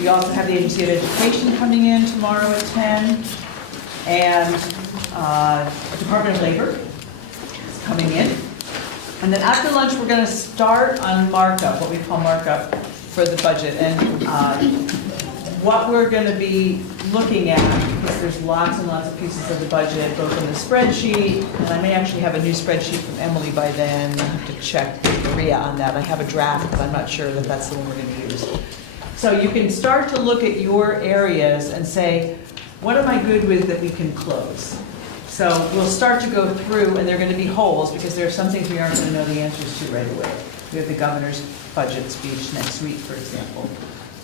We also have the Agency of Education coming in tomorrow at 10, and Department of Labor is coming in. And then after lunch, we're going to start on markup, what we call markup for the budget. And what we're going to be looking at, because there's lots and lots of pieces of the budget, both in the spreadsheet, and I may actually have a new spreadsheet from Emily by then. I have to check with Maria on that. I have a draft, but I'm not sure that that's the one we're going to use. So you can start to look at your areas and say, what am I good with that we can close? So we'll start to go through, and there are going to be holes, because there are some things we aren't going to know the answers to right away. We have the governor's budget speech next week, for example.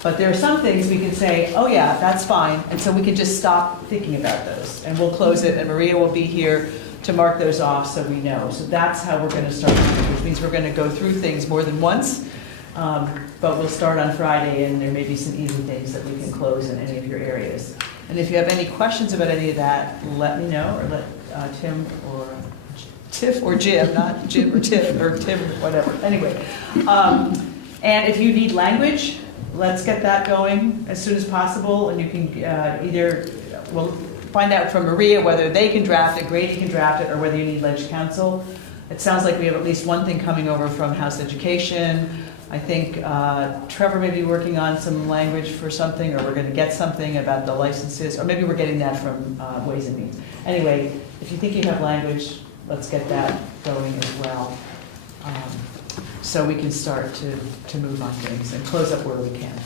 But there are some things we can say, oh yeah, that's fine, and so we can just stop thinking about those. And we'll close it, and Maria will be here to mark those off so we know. So that's how we're going to start, which means we're going to go through things more than once. But we'll start on Friday, and there may be some easy things that we can close in any of your areas. And if you have any questions about any of that, let me know, or let Tim or Tiff or Jim, not Jim or Tiff, or Tim, whatever. Anyway, and if you need language, let's get that going as soon as possible, and you can we'll find out from Maria whether they can draft it, Grady can draft it, or whether you need Ledge Council. It sounds like we have at least one thing coming over from House Education. I think Trevor may be working on some language for something, or we're going to get something about the licenses, or maybe we're getting that from Ways and Means. Anyway, if you think you have language, let's get that going as well. So we can start to move on things and close up where we can.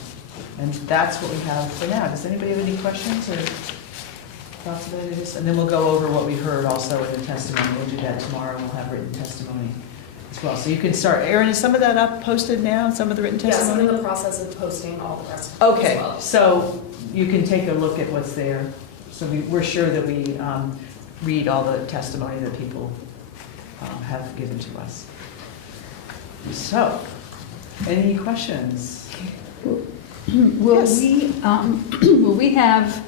And that's what we have for now. Does anybody have any questions or thoughts about it? And then we'll go over what we heard also in the testimony. We'll do that tomorrow. We'll have written testimony as well. So you can start. Erin, is some of that up posted now, some of the written testimony? Yes, I'm in the process of posting all the rest Okay, as well. so you can take a look at what's there. So we're sure that we read all the testimony that people have given to us. So, any questions? Will we have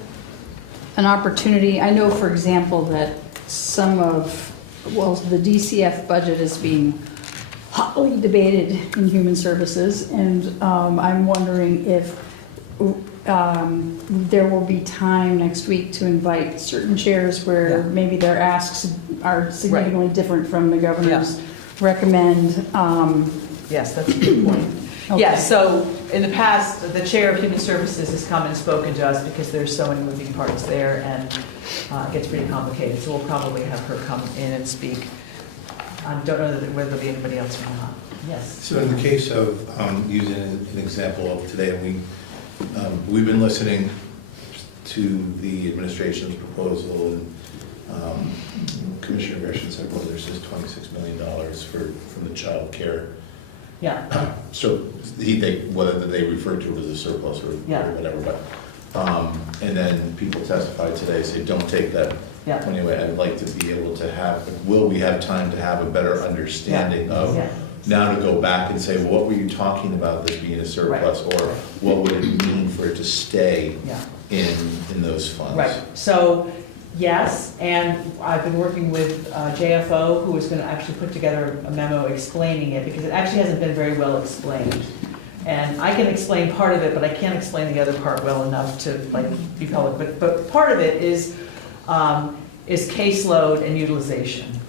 an opportunity? I know, for example, that the DCF budget is being hotly debated in Human Services, and I'm wondering if there will be time next week to invite certain chairs where maybe their asks are significantly different from the governor's recommend. Yes, that's a good point. Okay. Yeah, so in the past, the chair of Human Services has come and spoken to us because there's so many moving parts there, and it gets pretty complicated. So we'll probably have her come in and speak. I don't know whether there'll be anybody else or not. Yes. So in the case of using an example of today, we've been listening to the administration's proposal, and Commissioner Gresham said, well, there's this $26 million from the child care. Yeah. So whether they refer to it as a surplus or whatever, but and then people testified today, say don't take that. Yeah. Anyway, I'd like to be able to will we have time to have a better understanding of now to go back and say, well, what were you talking about this being a surplus, or what would it mean for it to stay in those funds? Right. So yes, and I've been working with JFO, who is going to actually put together a memo explaining it, because it actually hasn't been very well explained. And I can explain part of it, but I can't explain the other part well enough to be public. But part of it is caseload and utilization.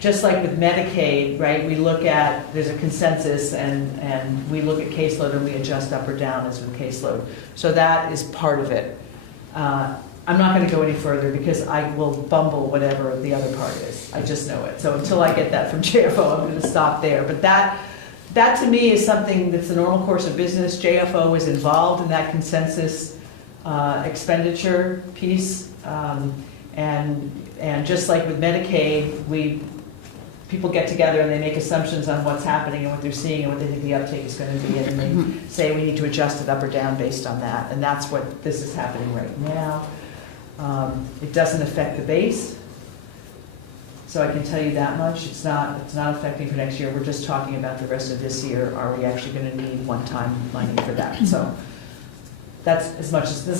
Just like with Medicaid, right? We look at, there's a consensus, and we look at caseload and we adjust up or down as with caseload. So that is part of it. I'm not going to go any further because I will bumble whatever the other part is. I just know it. So until I get that from JFO, I'm going to stop there. But that to me is something that's the normal course of business. JFO is involved in that consensus expenditure piece. And just like with Medicaid, people get together and they make assumptions on what's happening and what they're seeing and what they think the uptake is going to be, and they say we need to adjust it up or down based on that. And that's what this is happening right now. It doesn't affect the base, so I can tell you that much. It's not affecting for next year. We're just talking about the rest of this year. Are we actually going to need one-time money for that? So that's as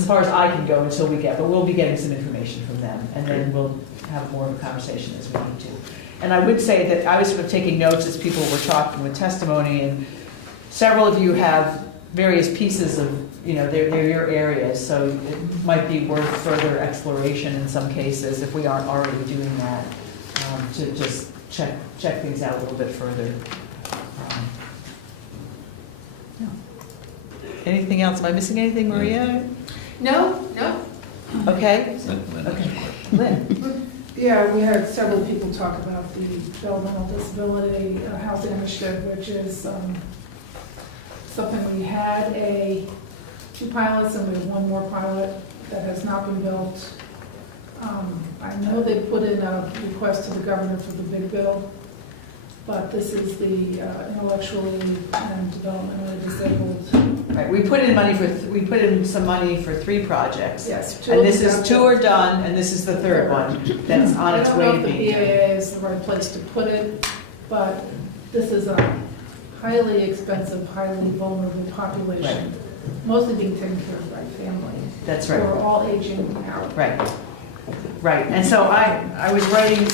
far as I can go until we get, but we'll be getting some information from them, and then we'll have more of a conversation as we need to. And I would say that I was sort of taking notes as people were talking with testimony, and several of you have various pieces of, they're your areas, so it might be worth further exploration in some cases if we aren't already doing that, to just check things out a little bit further. Anything else? Am I missing anything, Maria? No. Okay. Okay. Lynn. Yeah, we had several people talk about the developmental disability housing initiative, which is something we had 2 pilots, and we have 1 more pilot that has not been built. I know they put in a request to the governor for the big bill, but this is the intellectually and developmentally disabled. Right, we put in some money for 3 projects. Yes, 2 and this is 2 are done, and this is the 3rd one that's on its way to being done. I don't know if the BAA is the right place to put it, but this is a highly expensive, highly vulnerable population, mostly being taken care of by family. That's right. Who are all aging out. Right, and so I was writing,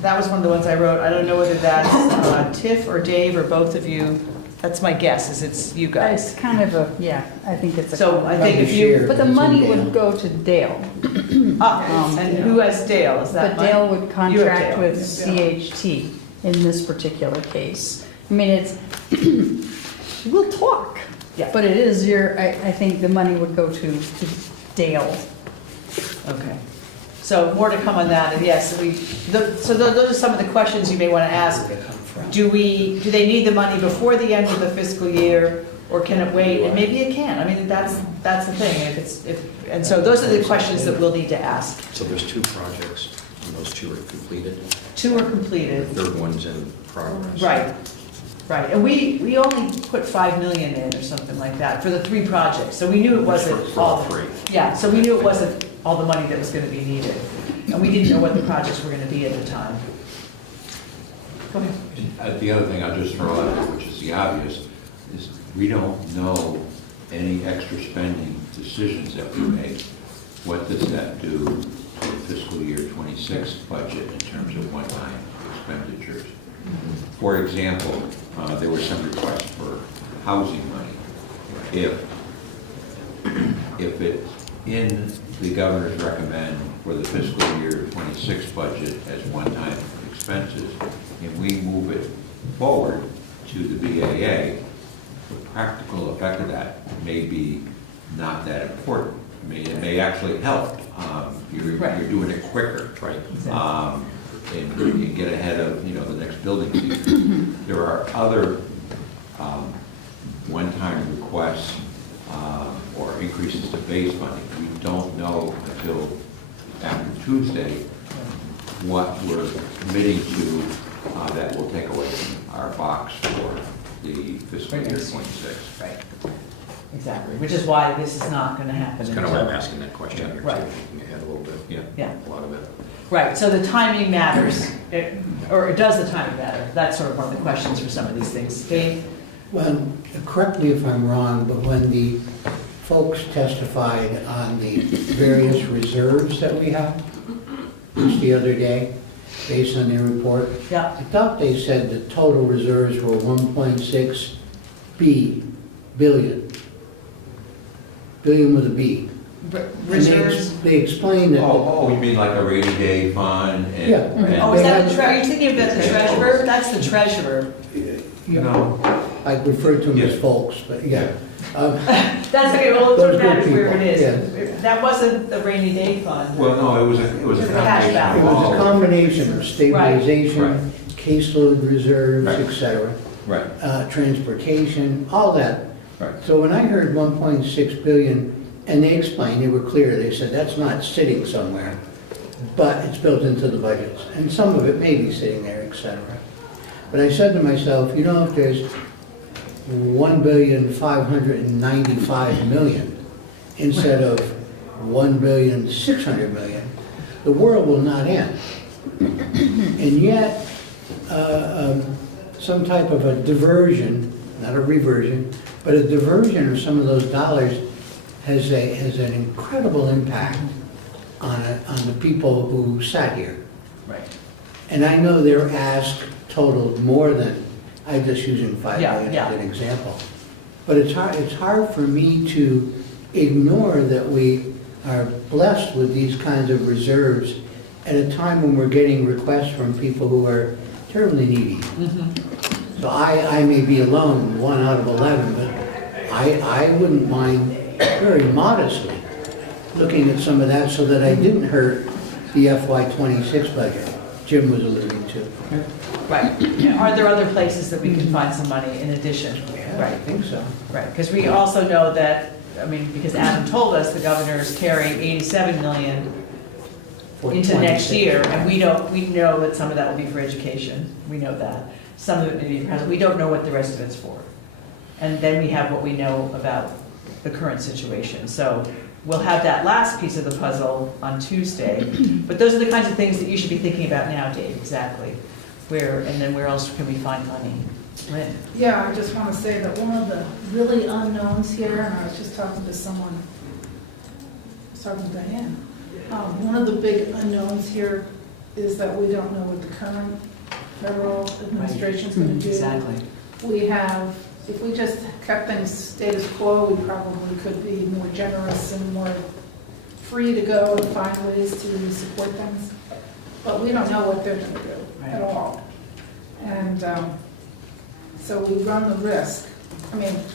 that was one of the ones I wrote. I don't know whether that's Tiff or Dave or both of you. That's my guess, is it's you guys. It's kind of I think it's a. So I think if you. But the money would go to Dale. And who has Dale? Is that But Dale would You have contract Dale. with CHT in this particular case. I mean, we'll talk. Yeah. But it is I think the money would go to Dale. Okay. So more to come on that, and yes, so those are some of the questions you may want to ask. Do they need the money before the end of the fiscal year, or can it wait? And maybe it can. I mean, that's the thing. And so those are the questions that we'll need to ask. So there's 2 projects, and those 2 are completed? 2 are completed. The 3rd one's in progress. Right. And we only put $5 million in or something like that for the 3 projects. So we knew it wasn't all 3. Yeah. So we knew it wasn't all the money that was going to be needed, and we didn't know what the projects were going to be at the time. Go ahead. The other thing I'll just throw out there, which is the obvious, is we don't know any extra spending decisions that we make. What does that do to the fiscal year 26 budget in terms of one-time expenditures? For example, there were some requests for housing money. If it's in the governor's recommend for the fiscal year 26 budget as one-time expenses, and we move it forward to the BAA, the practical effect of that may be not that important. I mean, it may actually help. You're doing it quicker. Right. And you get ahead of, the next building season. There are other one-time requests or increases to base funding. We don't know until after Tuesday what we're committing to that will take away from our box for the fiscal year 26. Right. Exactly, which is why this is not going to happen. That's kind of why I'm asking that question here, Right. looking ahead a little bit. Yeah. A lot of it. Right, so the timing matters, or does the timing matter? That's sort of one of the questions for some of these things. Dave? Well, correct me if I'm wrong, but when the folks testified on the various reserves that we have, just the other day, based on their report, Yeah. I thought they said the total reserves were 1.6 billion. Billion with a B. Reserves? They explained that. Oh, you mean like a rainy day fund? And, Yeah. and- Oh, is that are you thinking about the treasurer? That's the treasurer. No. I refer to them as folks, but yeah. That's okay, well, it Those doesn't good matter where people, it is. That wasn't the rainy day fund. Well, no, it was a cash combination. balance. It was a combination of stabilization, Right. caseload reserves, Right. et cetera, Right. transportation, all that. Right. So when I heard 1.6 billion, and they explained, they were clear, they said that's not sitting somewhere, but it's built into the budgets, and some of it may be sitting there, et cetera. But I said to myself, if there's 1,595,000,000 instead of 1,600,000,000, the world will not end. And yet, some type of a diversion, not a reversion, but a diversion of some of those dollars has an incredible impact on the people who sat here. Right. And I know their ask totaled more than, I'm just using 5 million Yeah. as an example. But it's hard for me to ignore that we are blessed with these kinds of reserves at a time when we're getting requests from people who are terribly needy. So I may be alone, 1 out of 11, but I wouldn't mind very modestly looking at some of that so that I didn't hurt the FY26 budget Jim was alluding to. Right. Are there other places that we can find some money in addition? I think so. Right, because we also know that, because Adam told us the governor's carrying 87 million For into next 26. year, and we know that some of that will be for education. We know that. Some of it may be for, we don't know what the rest of it's for. And then we have what we know about the current situation. So we'll have that last piece of the puzzle on Tuesday. But those are the kinds of things that you should be thinking about now, Dave, exactly. And then where else can we find money? Lynn? Yeah, I just want to say that one of the really unknowns here, and I was just talking to someone, I was talking to Diane, one of the big unknowns here is that we don't know what the current federal administration's going to do. Exactly. We have, if we just kept things status quo, we probably could be more generous and more free to go and find ways to support things. But we don't know what they're going to do at all. And so we run the risk.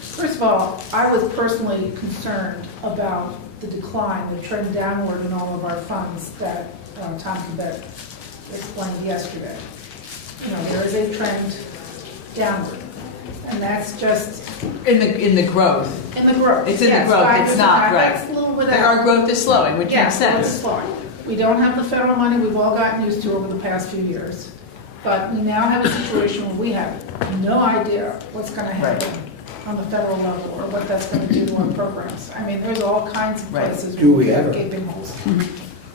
First of all, I was personally concerned about the decline, the trend downward in all of our funds that Tom Quebec explained yesterday. There is a trend downward, and that's just In the growth. in the growth. It's in the Yes, growth, 5%. it's not, That's right. a little bit Our out. growth is slowing, which makes Yeah, it's sense. slowing. We don't have the federal money we've all gotten used to over the past few years. But we now have a situation where we have no idea what's going to happen on the federal level or what that's going to do to our programs. There's all kinds of Right. places Do where we we have ever? gaping holes.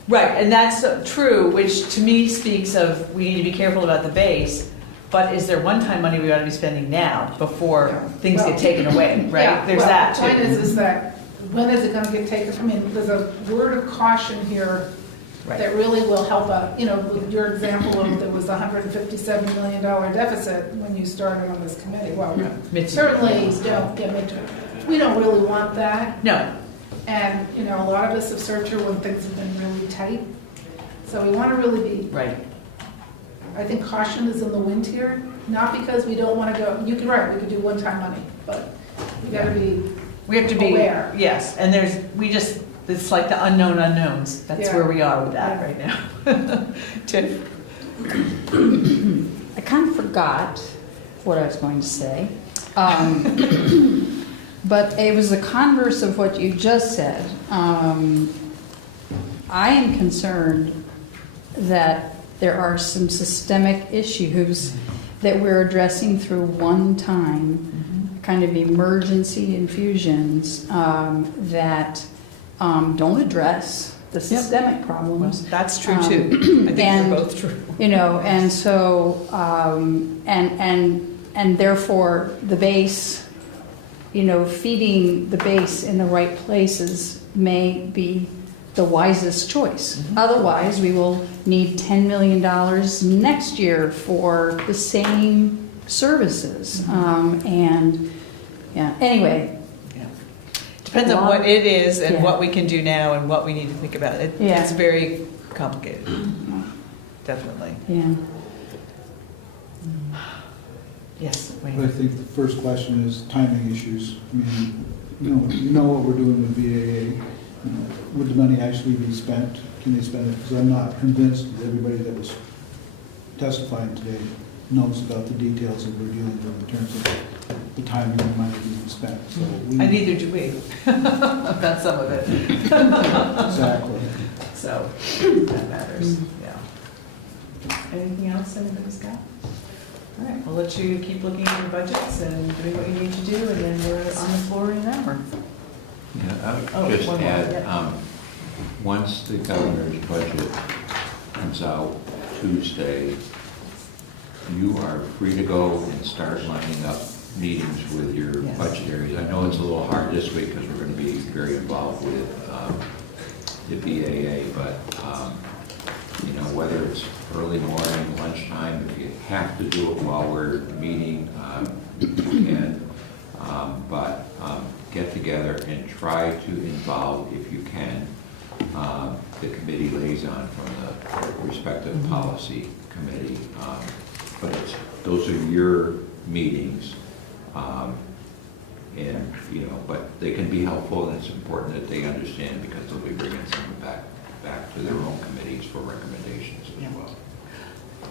Right, and that's true, which to me speaks of, we need to be careful about the base, but is there one-time money we ought to be spending now before things get taken away, right? Yeah, There's well, that the point too. is that when is it going to get taken? There's a word of caution here that really will help out. With your example of there was a $157 million deficit when you started on this committee. Well, certainly we don't really want that. No. And, a lot of us have served here when things have been really tight. So we want to really be, I think caution is in the wind here, not because we don't want to go, we could do one-time money, but We gotta be We have to be, aware. yes, and it's like the unknown unknowns. That's Yeah. where we are with that right now. Tiff? I kind of forgot what I was going to say. But it was the converse of what you just said. I am concerned that there are some systemic issues that we're addressing through one time, kind of emergency infusions that don't address the systemic problems. That's true too. I think they're both true. You know, and so, and therefore the base, you know, feeding the base in the right places may be the wisest choice. Otherwise, we will need $10 million next year for the same services. And, yeah, anyway. Depends on what it is and what we can do now and what we need to think about. Yeah. It's very complicated. Definitely. Yeah. Yes, I think the first question is timing issues. I mean, you know what we're doing with BAA. Would the money actually be spent? Can they spend it? Because I'm not convinced that everybody that was testifying today knows about the details that we're dealing with in terms of the timing of the money being spent. So And neither do we, about some of it. Exactly. So, that matters, yeah. Anything else anybody's got? All right, we'll let you keep looking at your budgets and doing what you need to do, and then we're on the floor in an hour. Yeah, I would just one more, add, yeah. once the governor's budget comes out Tuesday, you are free to go and start lining up meetings with your budget I know it's a little hard this week because we're going to be very involved with the BAA, but you know, whether it's early morning, lunchtime, if you have to do it while we're meeting, you can. But get together and try to involve, if you can, the committee liaison from the respective policy committee. But those are your meetings, and you know, but they can be helpful, and it's important that they understand because they'll be bringing some back to their own committees for recommendations as well.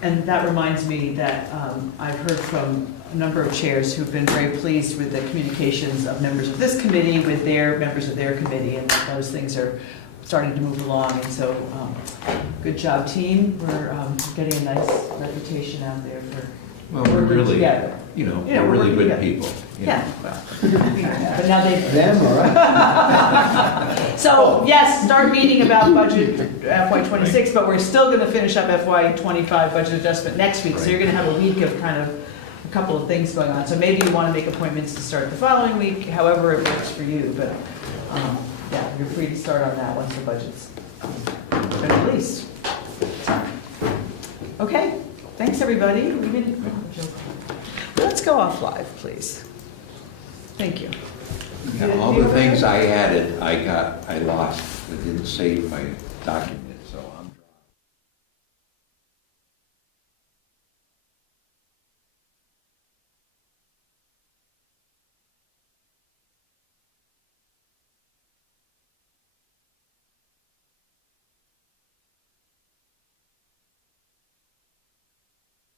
And that reminds me that I've heard from a number of chairs who've been very pleased with the communications of members of this committee with their members of their committee, and those things are starting to move along. And so, good job, team. We're getting a nice reputation out there for Well, we're working really, together. you know, Yeah, we're really working good together. people. you know. Yeah, well, but now they've. Them, all right. So, yes, start meeting about budget FY26, but we're still going to finish up FY25 budget adjustment next week. So you're going to have a week of kind of a couple of things going on. So maybe you want to make appointments to start the following week, however it works for you. But yeah, you're free to start on that once the budget's been released. Okay, thanks, everybody. We didn't. Let's go off live, please. Thank you. Yeah, all the things I added, I lost. I didn't save my document.